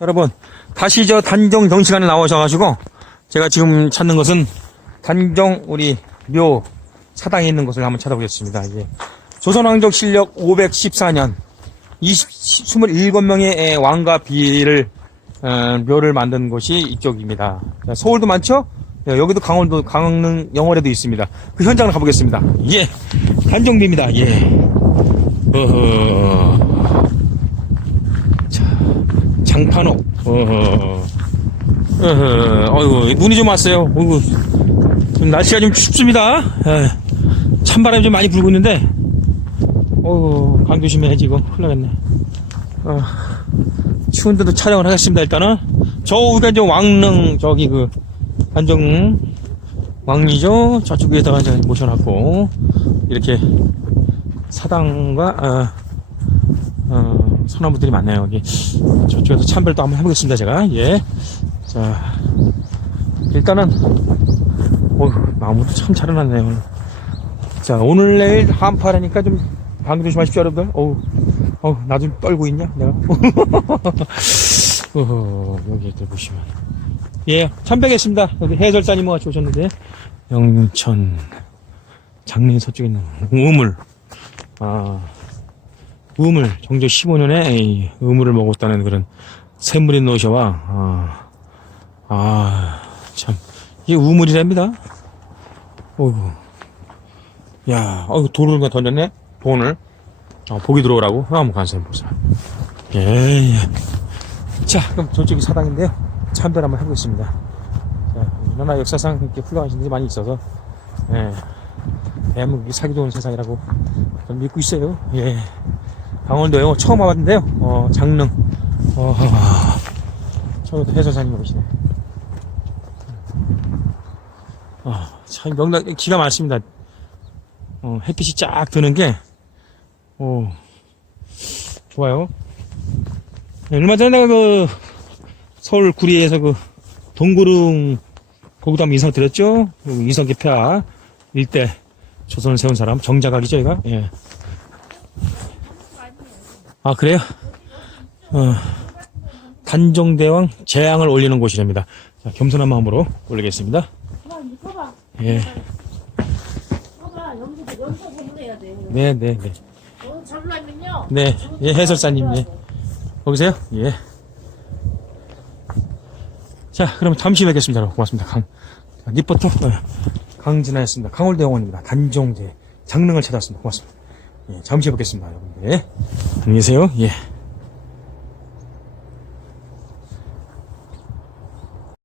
여러분, 다시 저 단종 경시간에 나오셔가지고, 제가 지금 찾는 것은 단종 우리 묘 사당에 있는 곳을 한번 찾아보겠습니다. 이게 조선왕족 실력 514년 20, 27명의 왕과 비를 어, 묘를 만든 곳이 이쪽입니다. 자, 서울도 많죠? 네, 여기도 강원도 강릉 영월에도 있습니다. 그 현장을 가보겠습니다. 예, 단종비입니다. 예. 어허. 자, 장판옥. 어허. 어허. 어이구, 눈이 좀 왔어요. 어이구, 좀 날씨가 좀 춥습니다. 예. 찬바람이 좀 많이 불고 있는데, 어이구, 강 조심해야지, 이거. 큰일 나겠네. 어, 추운데도 촬영을 하겠습니다, 일단은. 저, 우리가 이제 왕릉, 저기 그, 한정, 왕리죠? 저쪽 위에다가 이제 모셔놨고, 이렇게, 사당과, 어, 어, 소나무들이 많네요, 여기. 저쪽에서 또 한번 해보겠습니다, 제가. 예. 자, 일단은, 어휴, 나무도 참. 오늘. 자, 오늘 내일 한파라니까 좀 방귀 조심하십시오, 여러분들. 어우, 어우, 나 좀 떨고 있냐, 내가? 어허, 여기 또 보시면. 예, 참배겠습니다. 여기 해설사님 같이 오셨는데. 영천, 장례 서쪽에 있는 우물. 아, 우물, 정조 15년에 우물을 먹었다는 그런 샘물인 노셔와, 아, 아, 참. 이게 우물이랍니다. 어이구. 야, 어이구, 돌을 던졌네? 돈을. 어, 보기 들어오라고? 한번 가서 보자. 예, 예. 자, 그럼 저쪽이 사당인데요. 참배를 한번 해보겠습니다. 자, 너나 역사상 이렇게 훌륭하신 분들이 많이 있어서, 예. 대한민국이 사기 좋은 세상이라고 믿고 있어요. 예. 강원도에 어, 처음 와봤는데요. 어, 장릉. 어, 저도 해설사님 오시네. 아, 참 명당 기가 많습니다. 어, 햇빛이 쫙 드는 게, 오, 좋아요. 네, 얼마 전에 내가 그, 서울 구리에서 그, 동구릉, 거기도 한번 인상 드렸죠? 그 인성 개폐하 일대 조선을 세운 사람, 정자각이죠, 얘가? 예. 아, 그래요? 어, 단종대왕 재앙을 올리는 곳이랍니다. 자, 겸손한 마음으로 올리겠습니다. 예. 네, 네, 네. 어. 네, 예, 해설사님, 예. 거기세요? 예. 자, 그럼 잠시 뵙겠습니다. 여러분. 고맙습니다. 강, 자, 리포터, 어, 강진아였습니다. 강월대 영원입니다. 단종대, 장릉을 찾았습니다. 고맙습니다. 예, 잠시 뵙겠습니다. 여러분. 예. 안녕히 계세요. 예.